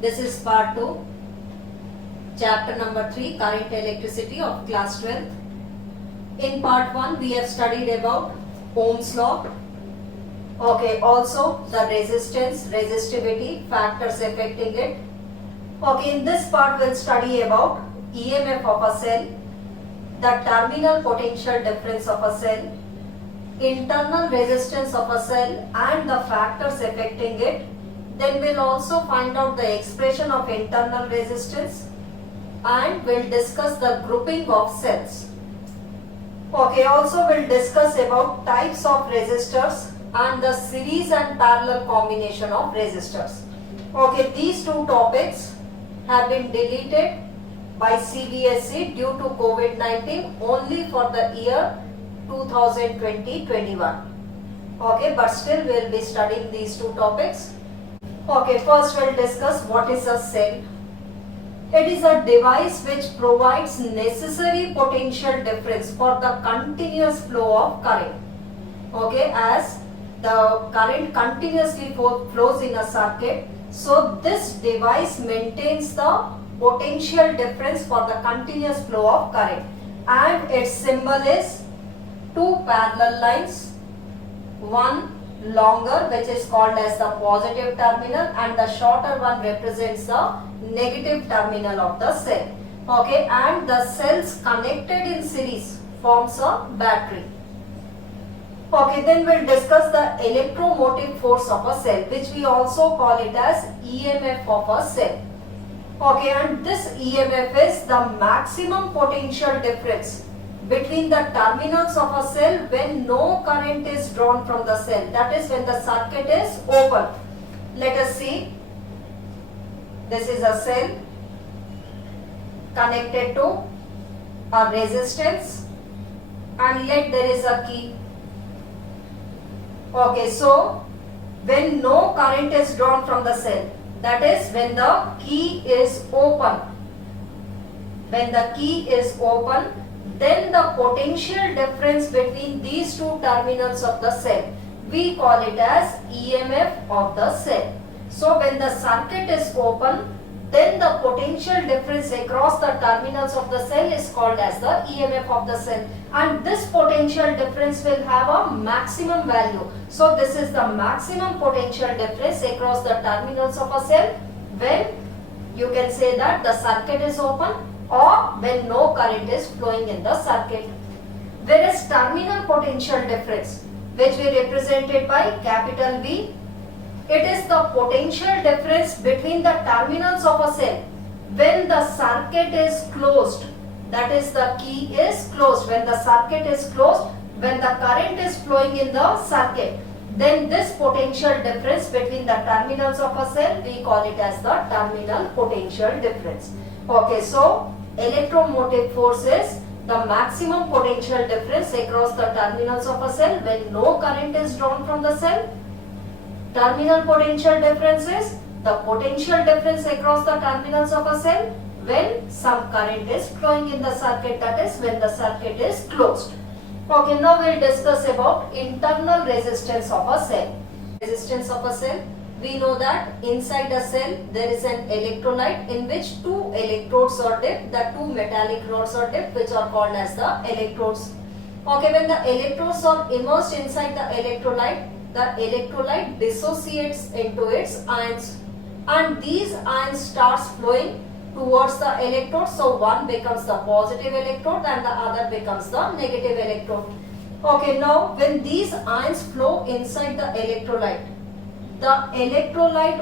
This is part 2, chapter number 3, current electricity of class 12th. In part 1, we have studied about Ohm's law. Okay, also the resistance, resistivity, factors affecting it. Okay, in this part we'll study about EMF of a cell, the terminal potential difference of a cell, internal resistance of a cell and the factors affecting it. Then we'll also find out the expression of internal resistance and we'll discuss the grouping of cells. Okay, also we'll discuss about types of resistors and the series and parallel combination of resistors. Okay, these two topics have been deleted by CBSE due to COVID-19 only for the year 2020-21. Okay, but still we will be studying these two topics. Okay, first we'll discuss what is a cell. It is a device which provides necessary potential difference for the continuous flow of current. Okay, as the current continuously flows in a circuit, so this device maintains the potential difference for the continuous flow of current, and its symbol is two parallel lines, one longer which is called as the positive terminal and the shorter one represents the negative terminal of the cell. Okay, and the cells connected in series forms a battery. Okay, then we'll discuss the electromotive force of a cell, which we also call it as EMF of a cell. Okay, and this EMF is the maximum potential difference between the terminals of a cell when no current is drawn from the cell, that is when the circuit is open. Let us see. This is a cell connected to a resistance and yet there is a key. Okay, so when no current is drawn from the cell, that is when the key is open. When the key is open, then the potential difference between these two terminals of the cell, we call it as EMF of the cell. So when the circuit is open, then the potential difference across the terminals of the cell is called as the EMF of the cell, and this potential difference will have a maximum value. So this is the maximum potential difference across the terminals of a cell when you can say that the circuit is open or when no current is flowing in the circuit. Whereas terminal potential difference, which we represented by capital V, it is the potential difference between the terminals of a cell when the circuit is closed, that is the key is closed. When the circuit is closed, when the current is flowing in the circuit, then this potential difference between the terminals of a cell, we call it as the terminal potential difference. Okay, so electromotive force is the maximum potential difference across the terminals of a cell when no current is drawn from the cell. Terminal potential difference is the potential difference across the terminals of a cell when some current is flowing in the circuit, that is when the circuit is closed. Okay, now we will discuss about internal resistance of a cell. Resistance of a cell, we know that inside a cell there is an electrolyte in which two electrodes are dipped, the two metallic rods are dipped, which are called as the electrodes. Okay, when the electrodes are immersed inside the electrolyte dissociates into its ions and these ions starts flowing towards the electrode, so one becomes the positive electrode and the other becomes the negative electrode. Okay, now when these ions flow inside the electrolyte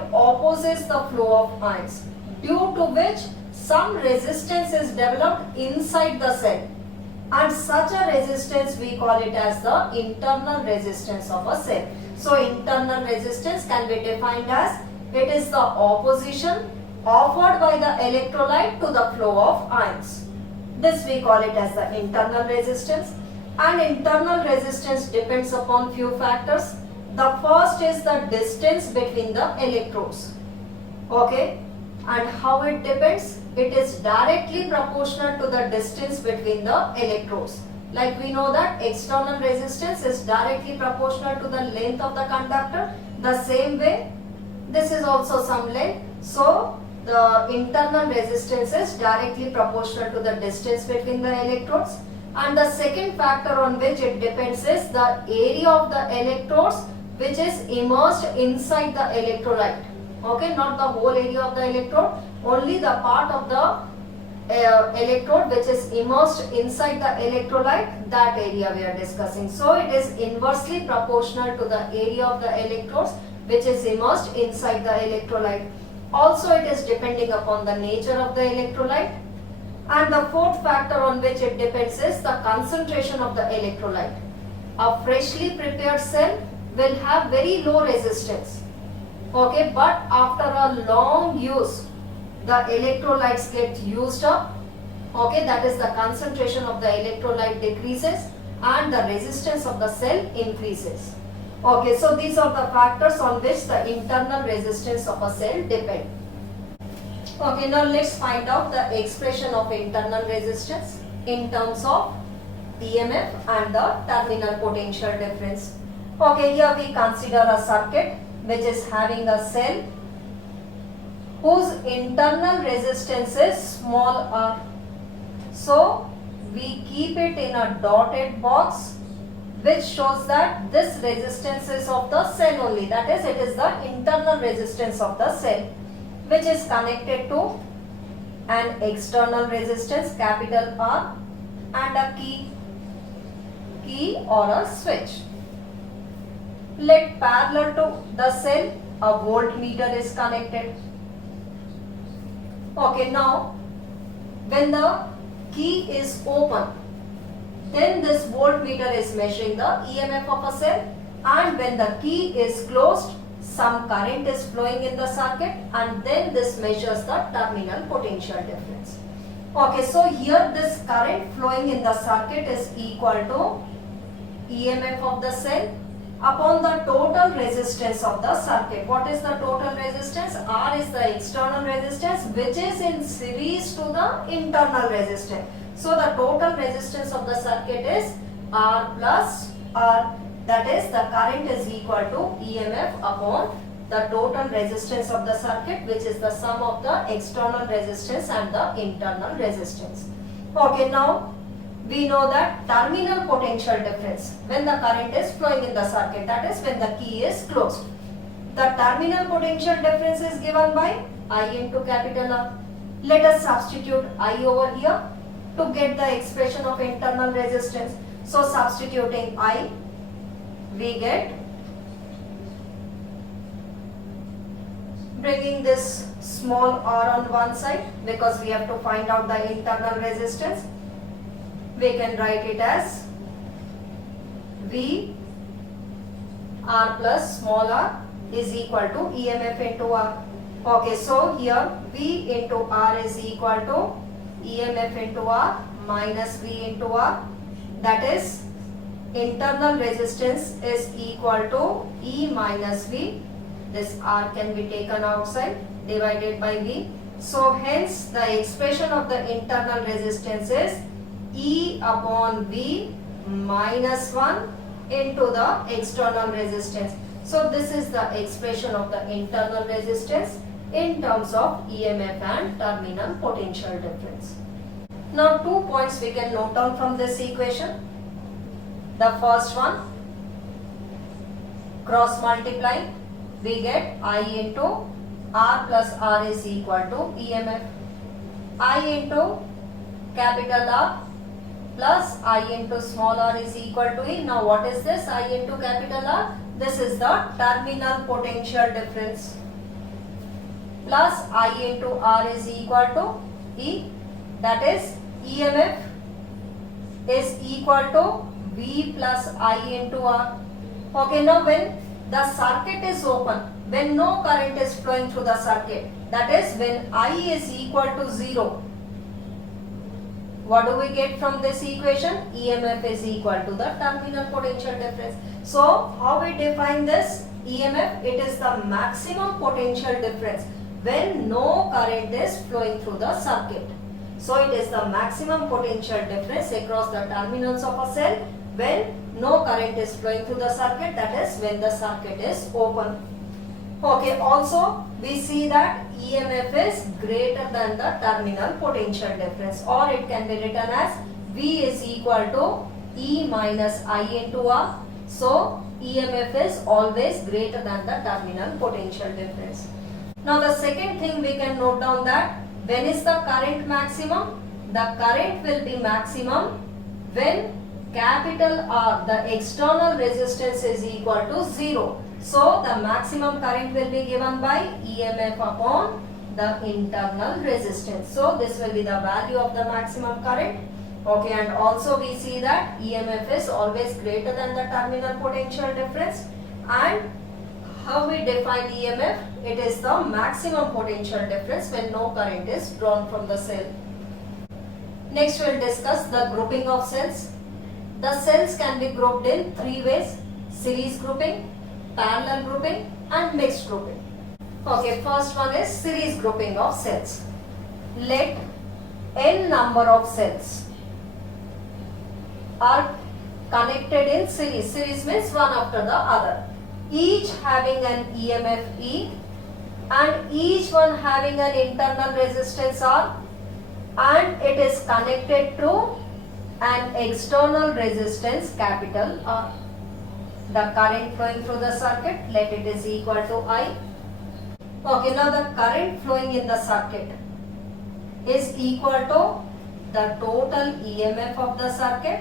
opposes the flow of ions, due to which some resistance is developed inside the cell, and such a resistance we call it as the internal resistance of a cell. So internal resistance can be defined as it is the opposition offered by the electrolyte to the flow of ions. This we call it as the internal resistance, and internal resistance depends upon few factors. The first is the distance between the electrodes. Okay, and how it depends? It is directly proportional to the distance between the electrodes. Like we know that external resistance is directly proportional to the length of the conductor. The same way, this is also some length. So the internal resistance is directly proportional to the distance between the electrodes. And the second factor on which it depends is the area of the electrodes which is immersed inside the electrolyte. Okay, not the whole area of the electrode, only the part of the electrode which is immersed inside the electrolyte, that area we are discussing. So it is inversely proportional to the area of the electrodes which is immersed inside the electrolyte. Also it is depending upon the nature of the electrolyte. And the fourth factor on which it depends is the concentration of the electrolyte. A freshly prepared cell will have very low resistance. Okay, but after a long use, the electrolytes get used up. Okay, that is the concentration of the electrolyte decreases and the resistance of the cell increases. Okay, so these are the factors on which the internal resistance of a cell depends. Okay, now let's find out the expression of internal resistance in terms of EMF and the terminal potential difference. Okay, here we consider a circuit which is having a cell whose internal resistance is small r. So we keep it in a dotted box which shows that this resistance is of the cell only, that is, it is the internal resistance of the cell, which is connected to an external resistance capital R and a key or a switch. Let parallel to the cell a voltmeter is connected. Okay, now when the key is open, then this voltmeter is measuring the EMF of a cell, and when the key is closed, some current is flowing in the circuit, and then this measures the terminal potential difference. Okay, so here this current flowing in the circuit is equal to EMF of the cell upon the total resistance of the circuit. What is the total resistance? R is the external resistance which is in series to the internal resistance. So the total resistance of the circuit is R plus R. That is, the current is equal to EMF upon the total resistance of the circuit, which is the sum of the external resistance and the internal resistance. Okay, now we know that terminal potential difference when the current is flowing in the circuit, that is when the key is closed. The terminal potential difference is given by I into capital R. Let us substitute I over here to get the expression of internal resistance. So substituting I, we get, bringing this small r on one side because we have to find out the internal resistance. We can write it as V R plus small r is equal to EMF into R. Okay, so here V into R is equal to EMF into R minus V into R, that is internal resistance is equal to E minus V. This R can be taken outside, divided by V. So hence the expression of the internal resistance is E upon V minus 1 into the external resistance. So this is the expression of the internal resistance in terms of EMF and terminal potential difference. Now 2 points we can note down from this equation. The first one, cross multiplying, we get I into R plus R is equal to EMF. I into capital R plus I into small r is equal to E. Now what is this I into capital R? This is the terminal potential difference. Plus I into R is equal to E, that is EMF is equal to V plus I into R. Okay, now when the circuit is open, when no current is flowing through the circuit, that is when I is equal to 0, what do we get from this equation? EMF is equal to the terminal potential difference. So how we define this EMF? It is the maximum potential difference when no current is flowing through the circuit. So it is the maximum potential difference across the terminals of a cell when no current is flowing through the circuit, that is when the circuit is open. Okay, also we see that EMF is greater than the terminal potential difference, or it can be written as V is equal to E minus I into R. So EMF is always greater than the terminal potential difference. Now the second thing we can note down that when is the current maximum? The current will be maximum when capital R, the external resistance, is equal to 0. So the maximum current will be given by EMF upon the internal resistance. So this will be the value of the maximum current. Okay, and also we see that EMF is always greater than the terminal potential difference. And how we define EMF? It is the maximum potential difference when no current is drawn from the cell. Next we will discuss the grouping of cells. The cells can be grouped in three ways: series grouping, parallel grouping and mixed grouping. Okay, first one is series grouping of cells. Let n number of cells are connected in series. Series means one after the other, each having an EMF E and each one having an internal resistance R, and it is connected to an external resistance capital R. The current flowing through the circuit, let it is equal to I. Okay, now the current flowing in the circuit is equal to the total EMF of the circuit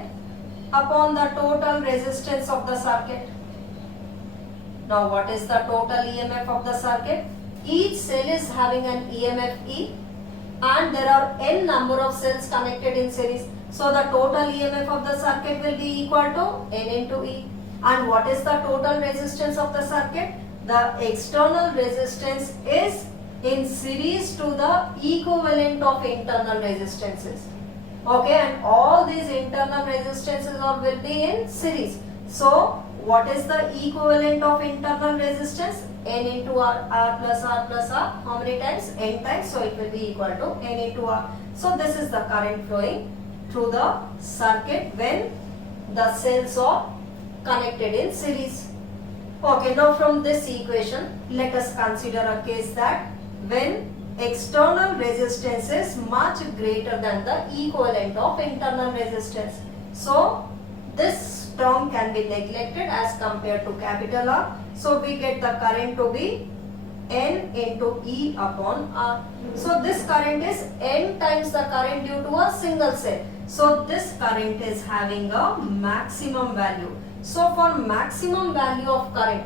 upon the total resistance of the circuit. Now what is the total EMF of the circuit? Each cell is having an EMF E and there are n number of cells connected in series. So the total EMF of the circuit will be equal to n into E. And what is the total resistance of the circuit? The external resistance is in series to the equivalent of internal resistances. Okay, and all these internal resistances will be in series. So what is the equivalent of internal resistance? N into R, R plus R plus R. How many times? N times. So it will be equal to N into R. So this is the current flowing through the circuit when the cells are connected in series. Okay, now from this equation, let us consider a case that when external resistance is much greater than the equivalent of internal resistance. So this term can be neglected as compared to capital R. So we get the current to be N into E upon R. So this current is N times the current due to a single cell. So this current is having a maximum value. So for maximum value of current,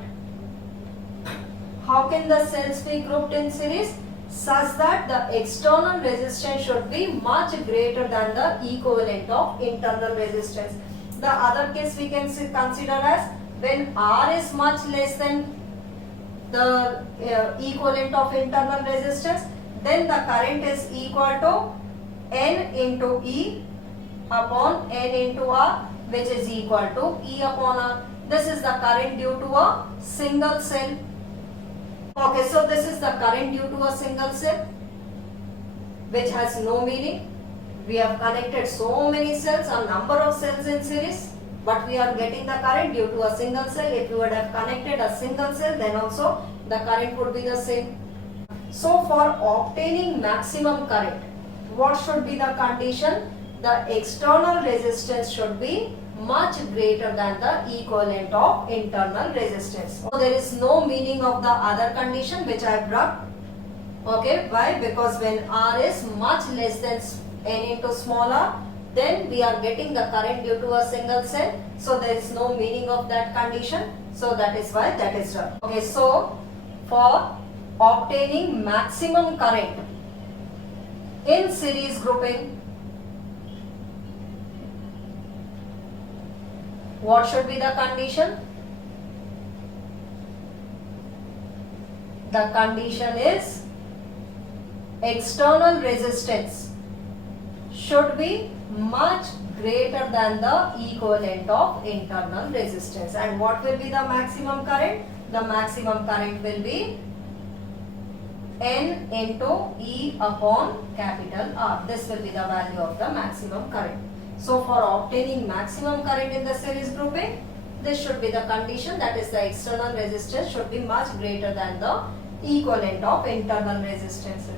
how can the cells be grouped in series? Such that the external resistance should be much greater than the equivalent of internal resistance. The other case we can consider as when R is much less than the equivalent of internal resistance, then the current is equal to N into E upon N into R, which is equal to E upon R. This is the current due to a single cell. Okay, so this is the current due to a single cell, which has no meaning. We have connected so many cells, a number of cells in series, but we are getting the current due to a single cell. If you would have connected a single cell, then also the current would be the same. So for obtaining maximum current, what should be the condition? The external resistance should be much greater than the equivalent of internal resistance. So there is no meaning of the other condition which I brought. Okay, why? Because when R is much less than N into small r, then we are getting the current due to a single cell. So there is no meaning of that condition. So that is why that is done. Okay, so for obtaining maximum current in series grouping, what should be the condition? The condition is external resistance should be much greater than the equivalent of internal resistance. And what will be the maximum current? The maximum current will be N into E upon capital R. This will be the value of the maximum current. So for obtaining maximum current in the series grouping, This should be the condition, that is the external resistance should be much greater than the equivalent of internal resistances.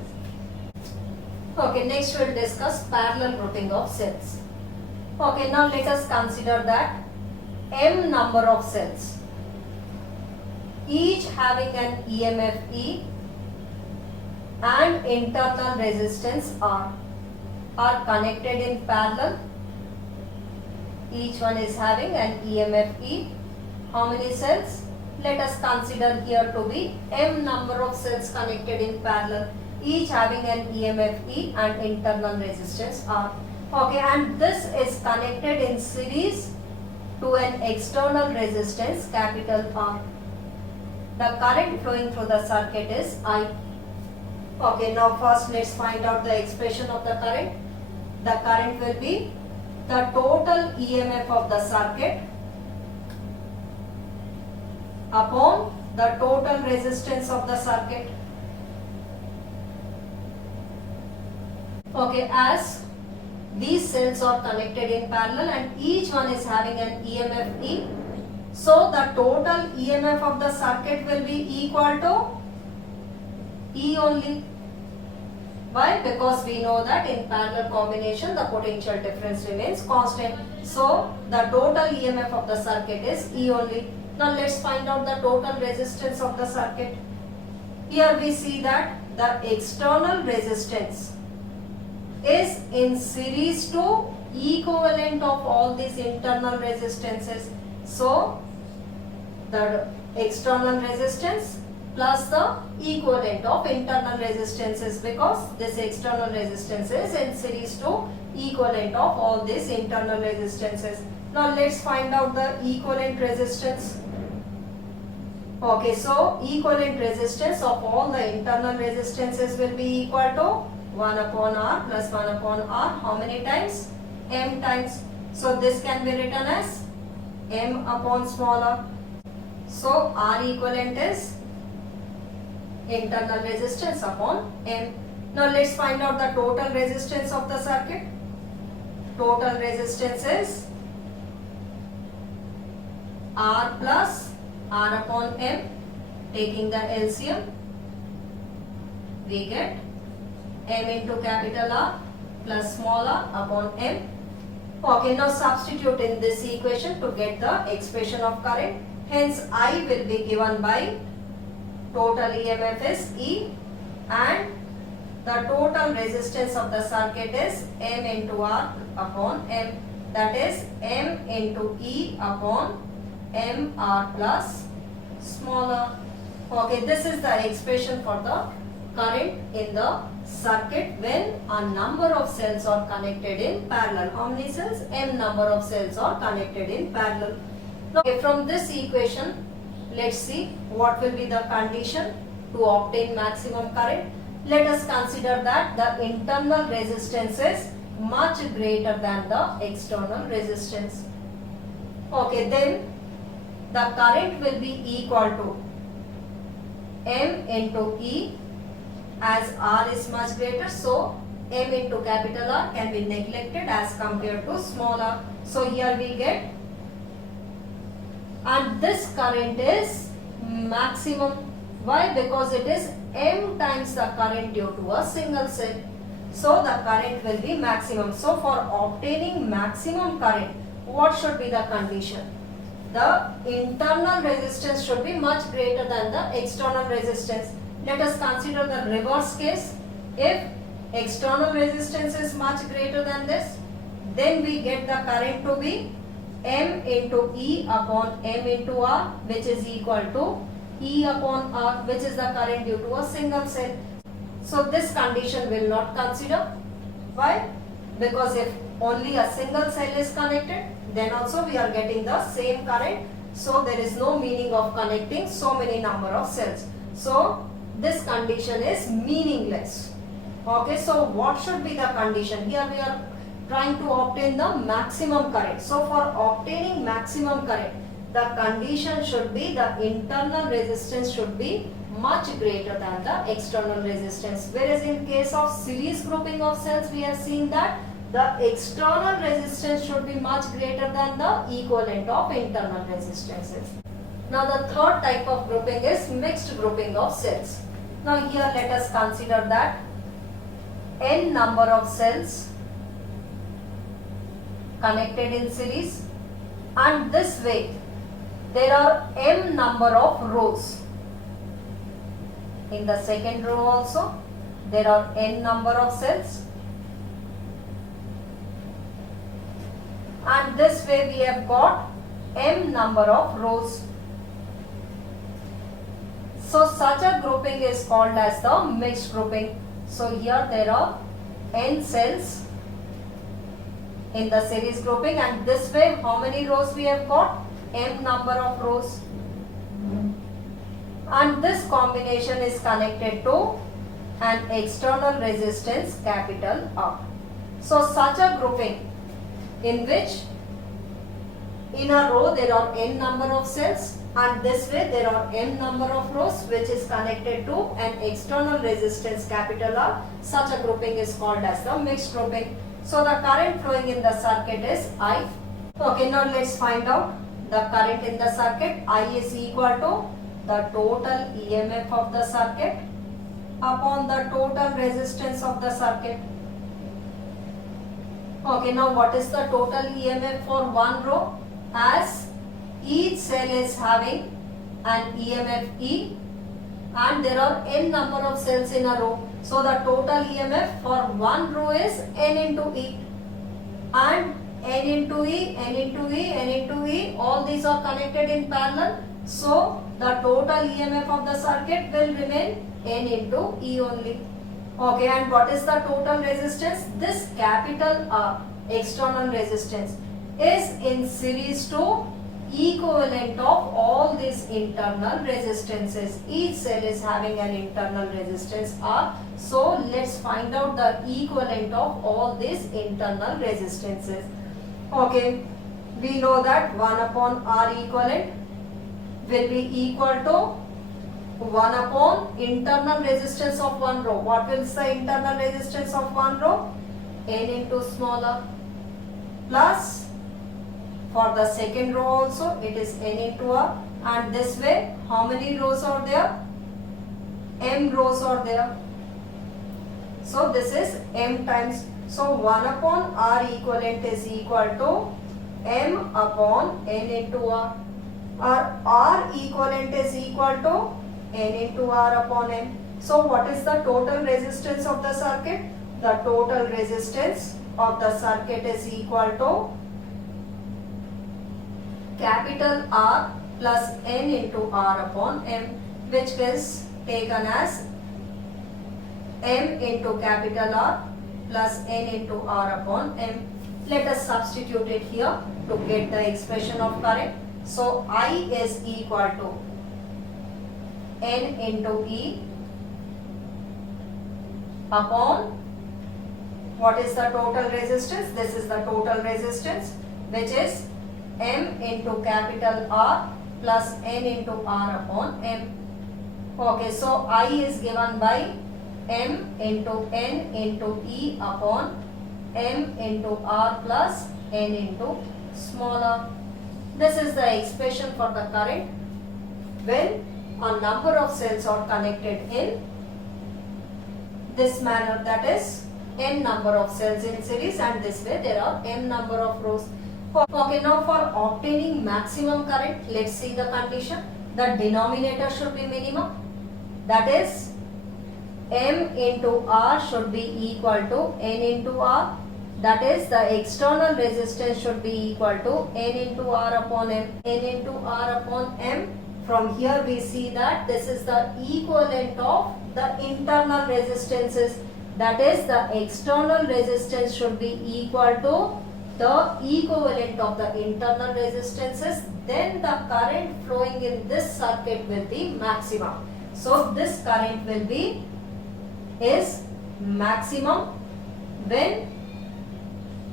Okay, next we will discuss parallel grouping of cells. Okay, now let us consider that m number of cells, each having an EMF E and internal resistance R, are connected in parallel. Each one is having an EMF E. How many cells? Let us consider here to be m number of cells connected in parallel, each having an EMF E and internal resistance R. Okay, and this is connected in series to an external resistance capital R. The current flowing through the circuit is I. Okay, now first let's find out the expression of the current. The current will be the total EMF of the circuit upon the total resistance of the circuit. Okay, as these cells are connected in parallel and each one is having an EMF E, so the total EMF of the circuit will be equal to E only. Why? Because we know that in parallel combination the potential difference remains constant. So the total EMF of the circuit is E only. Now let's find out the total resistance of the circuit. Here we see that the external resistance is in series to equivalent of all these internal resistances. So the external resistance plus the equivalent of internal resistances, because this external resistance is in series to equivalent of all these internal resistances. Now let's find out the equivalent resistance. Okay, so equivalent resistance of all the internal resistances will be equal to 1 upon R plus 1 upon R. How many times? M times. So this can be written as M upon small r. So R equivalent is internal resistance upon M. Now let's find out the total resistance of the circuit. Total resistance is R plus R upon M. Taking the LCM, we get M into capital R plus small r upon M. Okay, now substitute in this equation to get the expression of current. Hence I will be given by total EMF is E and the total resistance of the circuit is M into R upon M, that is M into E upon M R plus small r. Okay, this is the expression for the current in the circuit when a number of cells are connected in parallel. How many cells? M number of cells are connected in parallel. Now, okay, from this equation, let's see what will be the condition to obtain maximum current. Let us consider that the internal resistance is much greater than the external resistance. Okay, then the current will be equal to M into E, as R is much greater, so M into capital R can be neglected as compared to small r. So here we get, and this current is maximum. Why? Because it is M times the current due to a single cell. So the current will be maximum. So for obtaining maximum current, what should be the condition? The internal resistance should be much greater than the external resistance. Let us consider the reverse case. If external resistance is much greater than this, then we get the current to be M into E upon M into R, which is equal to E upon R, which is the current due to a single cell. So this condition will not consider. Why? Because if only a single cell is connected, then also we are getting the same current. So there is no meaning of connecting so many number of cells. So this condition is meaningless. Okay, so what should be the condition? Here we are trying to obtain the maximum current. So for obtaining maximum current, the condition should be the internal resistance should be much greater than the external resistance. Whereas in case of series grouping of cells, we have seen that the external resistance should be much greater than the equivalent of internal resistances. Now the third type of grouping is mixed grouping of cells. Now here let us consider that n number of cells connected in series, and this way there are m number of rows. In the second row also there are n number of cells, and this way we have got m number of rows. So such a grouping is called as the mixed grouping. So here there are n cells in the series grouping, and this way how many rows we have got? M number of rows. And this combination is connected to an external resistance capital R. So such a grouping in which in a row there are n number of cells, and this way there are m number of rows which is connected to an external resistance capital R. Such a grouping is called as the mixed grouping. So the current flowing in the circuit is I. Okay, now let's find out the current in the circuit. I is equal to the total EMF of the circuit upon the total resistance of the circuit. Okay, now what is the total EMF for one row? As each cell is having an EMF E and there are n number of cells in a row. So the total EMF for one row is n into E, and n into E, n into E, n into E, all these are connected in parallel. So the total EMF of the circuit will remain n into E only. Okay, and what is the total resistance? This capital R, external resistance, is in series to equivalent of all these internal resistances. Each cell is having an internal resistance R. So let's find out the equivalent of all these internal resistances. Okay, we know that 1 upon R equivalent will be equal to 1 upon internal resistance of one row. What will the internal resistance of one row? N into smaller, plus for the second row also it is n into R, and this way how many rows are there? M rows are there. So this is m times. So 1 upon R equivalent is equal to m upon n into R. Our R equivalent is equal to n into R upon m. So what is the total resistance of the circuit? The total resistance of the circuit is equal to capital R plus n into R upon m, which is taken as m into capital R plus n into R upon m. Let us substitute it here to get the expression of current. So I is equal to n into E upon what is the total resistance? This is the total resistance, which is m into capital R plus n into R upon m. Okay, so I is given by m into n into E upon m into R plus n into smaller. This is the expression for the current when a number of cells are connected in this manner, that is n number of cells in series, and this way there are m number of rows. Okay, now for obtaining maximum current, let's see the condition. The denominator should be minimum, that is m into R should be equal to n into R, that is the external resistance should be equal to n into R upon m. N into R upon m, from here we see that this is the equivalent of the internal resistances, that is the external resistance should be equal to the equivalent of the internal resistances, then the current flowing in this circuit will be maximum. So this current will be is maximum when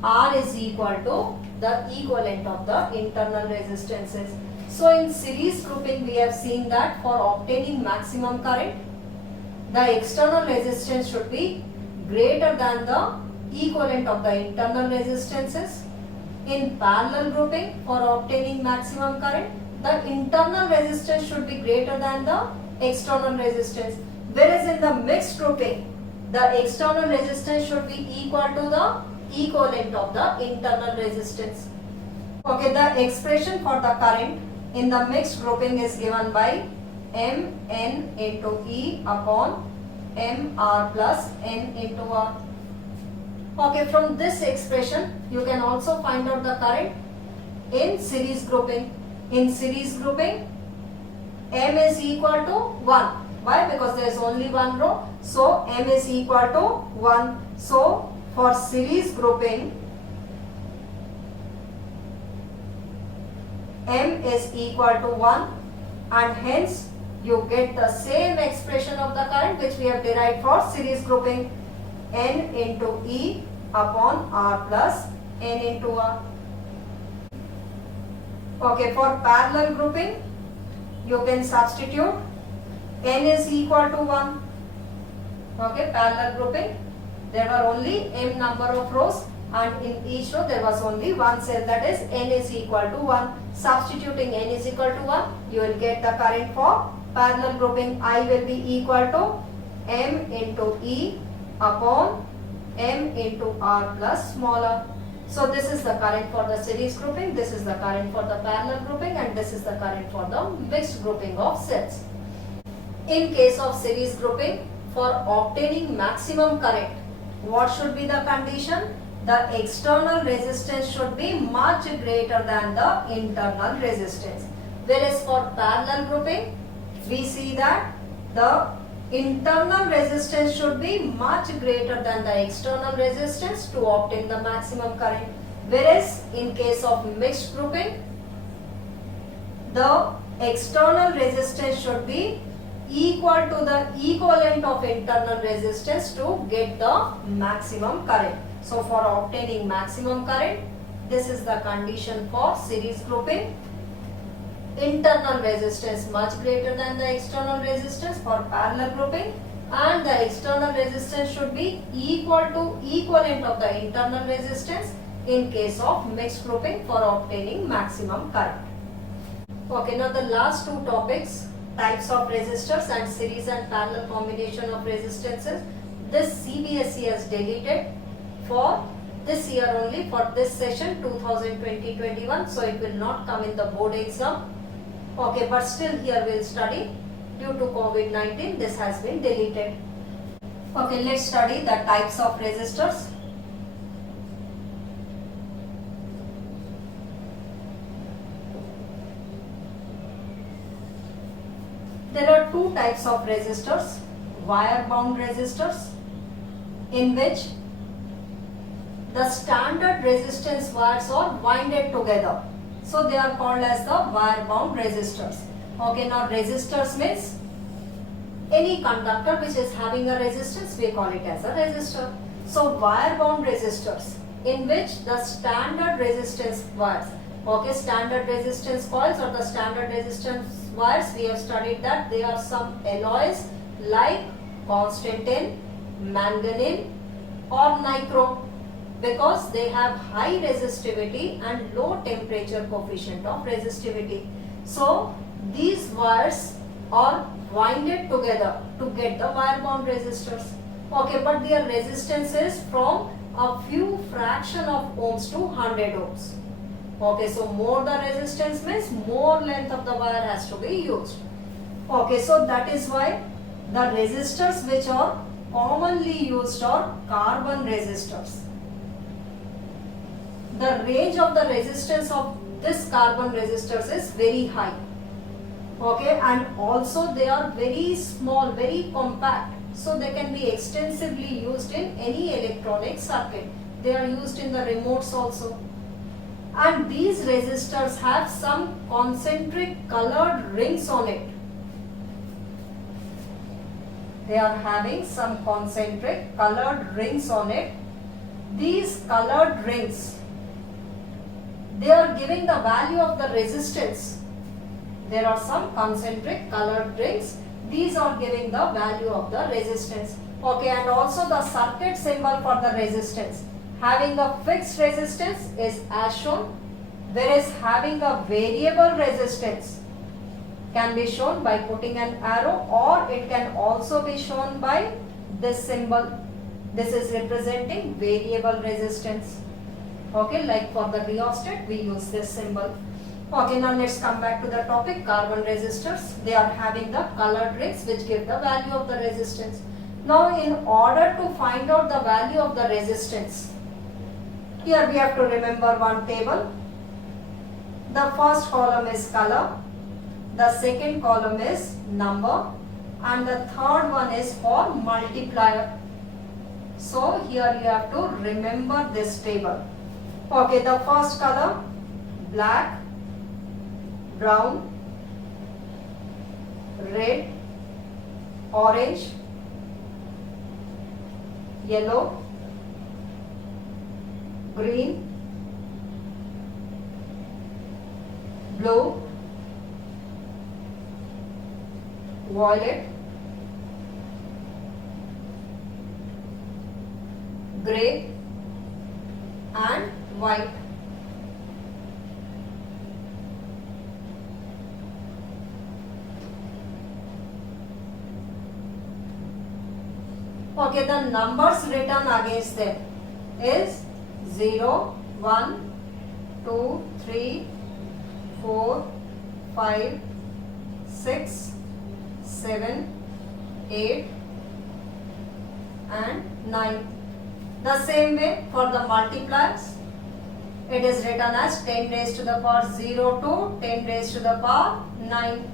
R is equal to the equivalent of the internal resistances. So in series grouping we have seen that for obtaining maximum current, the external resistance should be greater than the equivalent of the internal resistances. In parallel grouping, for obtaining maximum current, the internal resistance should be greater than the external resistance. Whereas in the mixed grouping, the external resistance should be equal to the equivalent of the internal resistance. Okay, the expression for the current in the mixed grouping is given by Mn into E upon Mr plus N into R. Okay, from this expression, you can also find out the current in series grouping. In series grouping, M is equal to 1. Why? Because there is only one row. So, M is equal to 1. So, for series grouping, M is equal to 1, and hence you get the same expression of the current which we have derived for series grouping, N into E upon R plus N into R. Okay, for parallel grouping, you can substitute N is equal to 1. Okay, parallel grouping, there were only M number of rows, and in each row there was only one cell, that is N is equal to 1. Substituting N is equal to 1, you will get the current for parallel grouping. I will be equal to M into E upon M into R plus smaller. So this is the current for the series grouping, this is the current for the parallel grouping, and this is the current for the mixed grouping of cells. In case of series grouping, for obtaining maximum current, what should be the condition? The external resistance should be much greater than the internal resistance. Whereas for parallel grouping, we see that the internal resistance should be much greater than the external resistance to obtain the maximum current. Whereas in case of mixed grouping, the external resistance should be equal to the equivalent of internal resistance to get the maximum current. So for obtaining maximum current, this is the condition for series grouping. Internal resistance much greater than the external resistance for parallel grouping, and the external resistance should be equal to equivalent of the internal resistance in case of mixed grouping for obtaining maximum current. Okay, now the last two topics, types of resistors and series and parallel combination of resistances. This CBSE has deleted for this year only, for this session 2020-21, so it will not come in the board exam. Okay, but still here we will study. Due to COVID-19, this has been deleted. Okay, let's study the types of resistors. There are two types of resistors, wire bound resistors, in which the standard resistance wires are winded together. So they are called as the wire bound resistors. Okay, now resistors means any conductor which is having a resistance, we call it as a resistor. So wire bound resistors, in which the standard resistance wires, okay, standard resistance coils or the standard resistance wires, we have studied that they are some alloys like constantan, manganese or nichrome, because they have high resistivity and low temperature coefficient of resistivity. So these wires are winded together to get the wire bound resistors. Okay, but their resistance is from a few fraction of ohms to 100 ohms. Okay, so more the resistance means more length of the wire has to be used. Okay, so that is why the resistors which are commonly used are carbon resistors. The range of the resistance of this carbon resistors is very high. Okay, and also they are very small, very compact, so they can be extensively used in any electronic circuit. They are used in the remotes also. And these resistors have some concentric colored rings on it. They are having some concentric colored rings on it. These colored rings, they are giving the value of the resistance. There are some concentric colored rings. These are giving the value of the resistance. Okay, and also the circuit symbol for the resistance. Having a fixed resistance is as shown, whereas having a variable resistance can be shown by putting an arrow, or it can also be shown by this symbol. This is representing variable resistance. Okay, like for the rheostat we use this symbol. Okay, now let's come back to the topic, carbon resistors. They are having the colored rings which give the value of the resistance. Now in order to find out the value of the resistance, here we have to remember one table. The first column is color, the second column is number, and the third one is for multiplier. So here you have to remember this table. Okay, the first color, black, brown, red, orange, yellow, green, blue, violet, grey and white. Okay, the numbers written against them is 0, 1, 2, 3, 4, 5, 6, 7, 8 and 9. The same way for the multipliers, it is written as 10 raised to the power 0 to 10 raised to the power 9.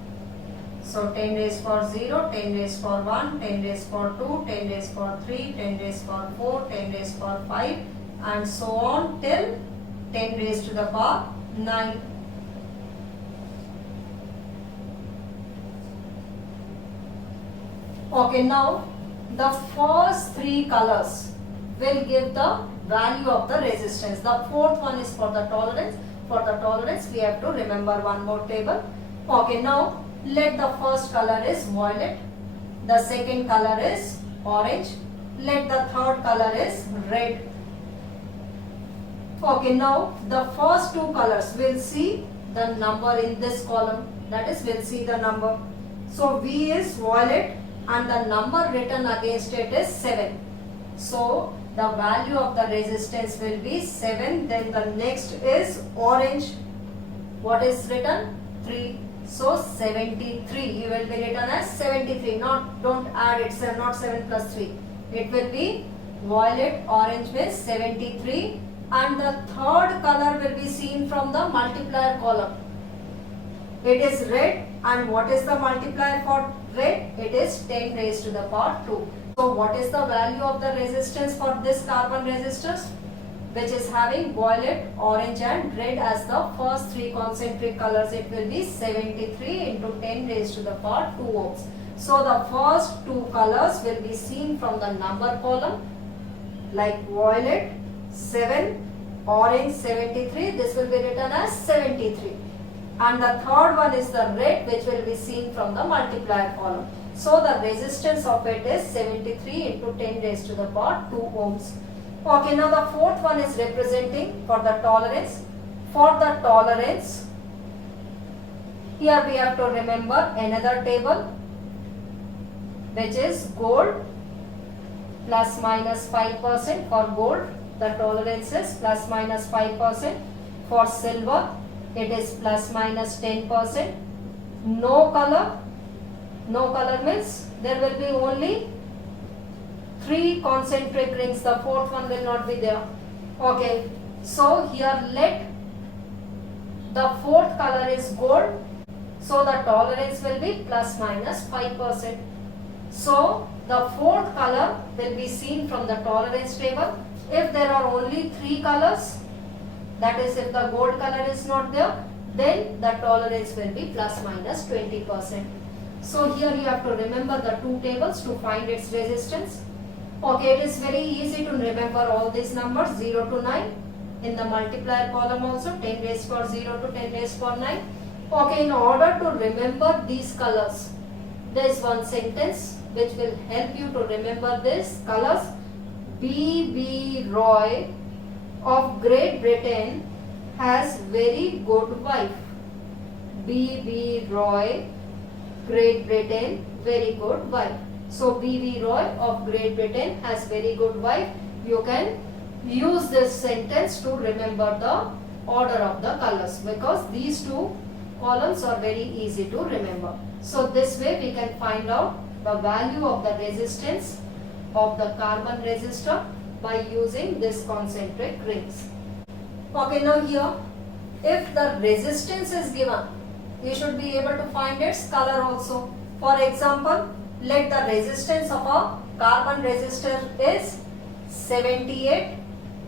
So 10 raised for 0, 10 raised for 1, 10 raised for 2, 10 raised for 3, 10 raised for 4, 10 raised for 5 and so on till 10 raised to the power 9. Okay, now the first three colors will give the value of the resistance. The fourth one is for the tolerance. For the tolerance we have to remember one more table. Okay, now let the first color is violet, the second color is orange, let the third color is red. Okay, now the first two colors will see the number in this column, that is we'll see the number. So V is violet and the number written against it is 7. So the value of the resistance will be 7. Then the next is orange. What is written? 3. So 73. You will be written as 73. Don't add it. Not 7 plus 3. It will be violet. Orange means 73. And the third color will be seen from the multiplier column. It is red. And what is the multiplier for red? It is 10 raised to the power 2. So what is the value of the resistance for this carbon resistors, which is having violet, orange and red as the first three concentric colors? It will be 73 into 10 raised to the power 2 ohms. So the first two colors will be seen from the number column, like violet 7, orange 73. This will be written as 73. And the third one is the red, which will be seen from the multiplier column. So the resistance of it is 73 into 10 raised to the power 2 ohms. Okay, now the fourth one is representing for the tolerance. For the tolerance, here we have to remember another table, which is gold plus minus 5%. For gold, the tolerance is plus minus 5%. For silver, it is plus minus 10%. No color. No color means there will be only 3 concentric rings. The fourth one will not be there. Okay. So here let the fourth color is gold. So the tolerance will be plus minus 5%. So the fourth color will be seen from the tolerance table. If there are only 3 colors, that is if the gold color is not there, then the tolerance will be plus minus 20%. So here you have to remember the two tables to find its resistance. Okay, it is very easy to remember all these numbers 0 to 9. In the multiplier column also 10 raised power 0 to 10 raised power 9. Okay, in order to remember these colors, there is one sentence which will help you to remember this colors. B.B. Roy of Great Britain has very good wife. B.B. Roy, Great Britain, very good wife. So B.B. Roy of Great Britain has very good wife. You can use this sentence to remember the order of the colors, because these two columns are very easy to remember. So this way we can find out the value of the resistance of the carbon resistor by using this concentric rings. Okay, now here if the resistance is given, you should be able to find its color also. For example, let the resistance of a carbon resistor is 78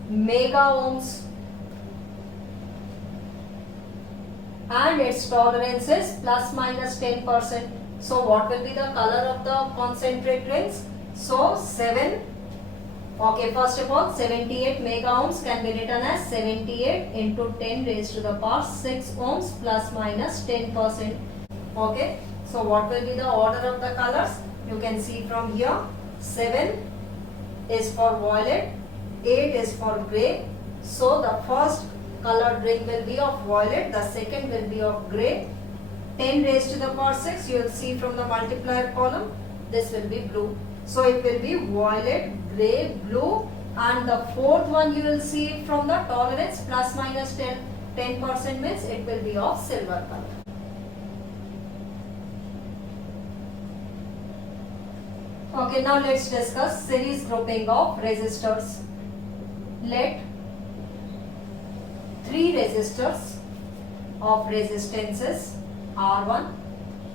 mega ohms and its tolerance is plus minus 10%. So what will be the color of the concentric rings? So 7. Okay, first of all 78 mega ohms can be written as 78 into 10 raised to the power 6 ohms plus minus 10%. Okay, so what will be the order of the colors? You can see from here 7 is for violet, 8 is for grey. So the first colored ring will be of violet, the second will be of grey. 10 raised to the power 6, you will see from the multiplier column, this will be blue. So it will be violet, grey, blue, and the fourth one you will see from the tolerance plus minus 10% means it will be of silver color. Okay, now let's discuss series grouping of resistors. Let 3 resistors of resistances R1,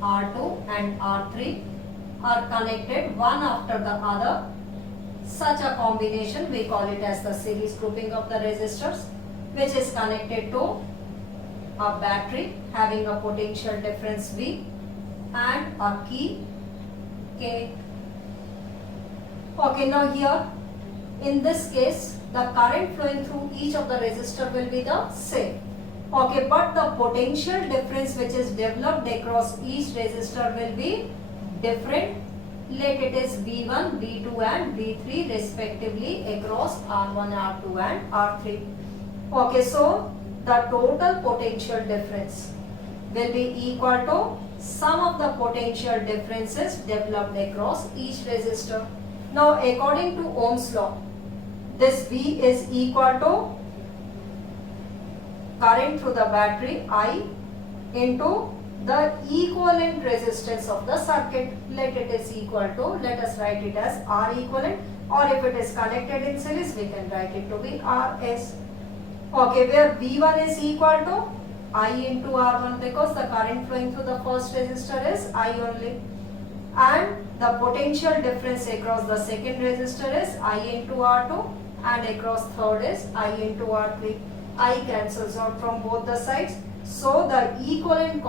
R2 and R3 are connected one after the other. Such a combination we call it as the series grouping of the resistors, which is connected to a battery having a potential difference V and a key K. Okay, now here in this case the current flowing through each of the resistor will be the same. Okay, but the potential difference which is developed across each resistor will be different. Let it is V1, V2 and V3 respectively across R1, R2 and R3. Okay, so the total potential difference will be equal to sum of the potential differences developed across each resistor. Now according to Ohm's law, this V is equal to current through the battery I into the equivalent resistance of the circuit. Let it is equal to, let us write it as R equivalent, or if it is connected in series we can write it to be RS. Okay, where V1 is equal to I into R1 because the current flowing through the first resistor is I only, and the potential difference across the second resistor is I into R2 and across third is I into R3. I cancels out from both the sides. So the equivalent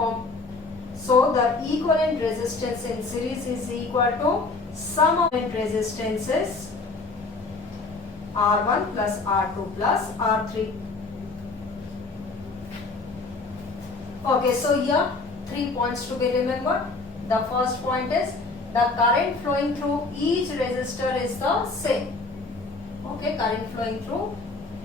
resistance in series is equal to sum of resistances R1 plus R2 plus R3. Okay, so here 3 points to be remembered. The first point is the current flowing through each resistor is the same. Okay, current flowing through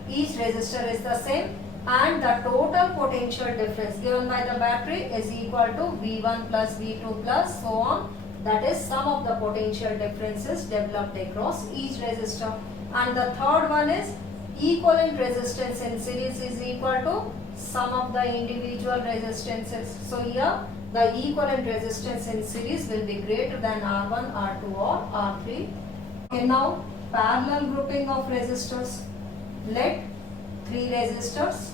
each resistor is the same, and the total potential difference given by the battery is equal to V1 plus V2 plus so on. That is sum of the potential differences developed across each resistor. And the third one is equivalent resistance in series is equal to sum of the individual resistances. So here the equivalent resistance in series will be greater than R1, R2 or R3. Okay, now parallel grouping of resistors. Let 3 resistors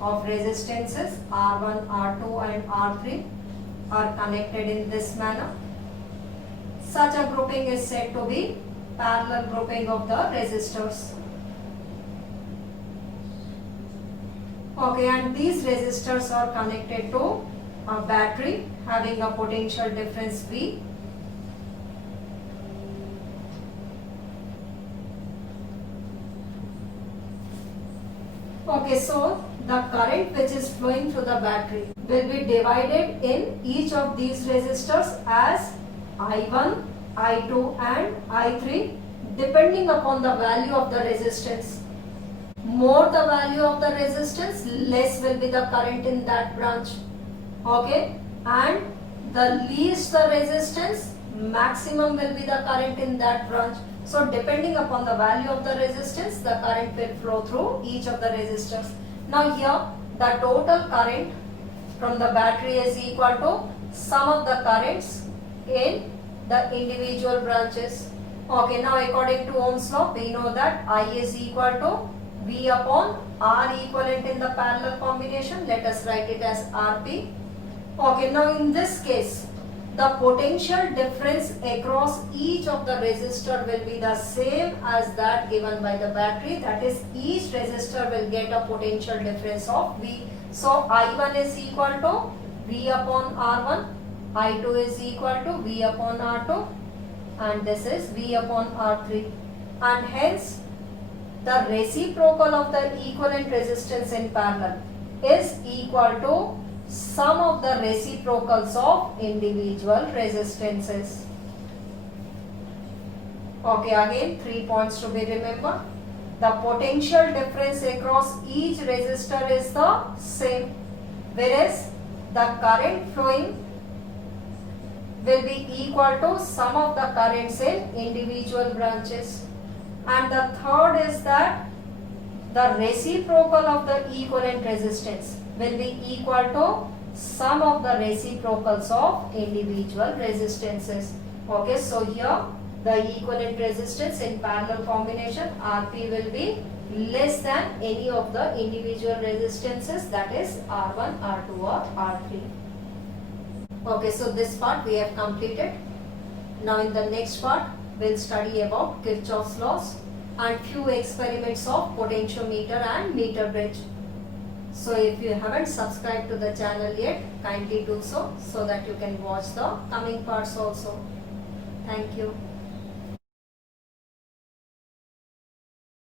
of resistances R1, R2 and R3 are connected in this manner. Such a grouping is said to be parallel grouping of the resistors. Okay, and these resistors are connected to a battery having a potential difference V. Okay, so the current which is flowing through the battery will be divided in each of these resistors as I1, I2 and I3 depending upon the value of the resistance. More the value of the resistance, less will be the current in that branch. Okay, and the least the resistance, maximum will be the current in that branch. So depending upon the value of the resistance, the current will flow through each of the resistors. Now here the total current from the battery is equal to sum of the currents in the individual branches. Okay, now according to Ohm's law, we know that I is equal to V upon R equivalent in the parallel combination. Let us write it as Rp. Okay, now in this case, the potential difference across each of the resistor will be the same as that given by the battery. That is, each resistor will get a potential difference of V. So I1 is equal to V upon R1, I2 is equal to V upon R2, and this is V upon R3. And hence, the reciprocal of the equivalent resistance in parallel is equal to sum of the reciprocals of individual resistances. Okay, again 3 points to be remembered. The potential difference across each resistor is the same, whereas the current flowing will be equal to sum of the currents in individual branches. And the third is that the reciprocal of the equivalent resistance will be equal to sum of the reciprocals of individual resistances. Okay, so here the equivalent resistance in parallel combination Rp will be less than any of the individual resistances, that is R1, R2 or R3. Okay, so this part we have completed. Now in the next part we'll study about Kirchhoff's laws and few experiments of potentiometer and meter bridge. So if you haven't subscribed to the channel yet, kindly do so that you can watch the coming parts also. Thank you.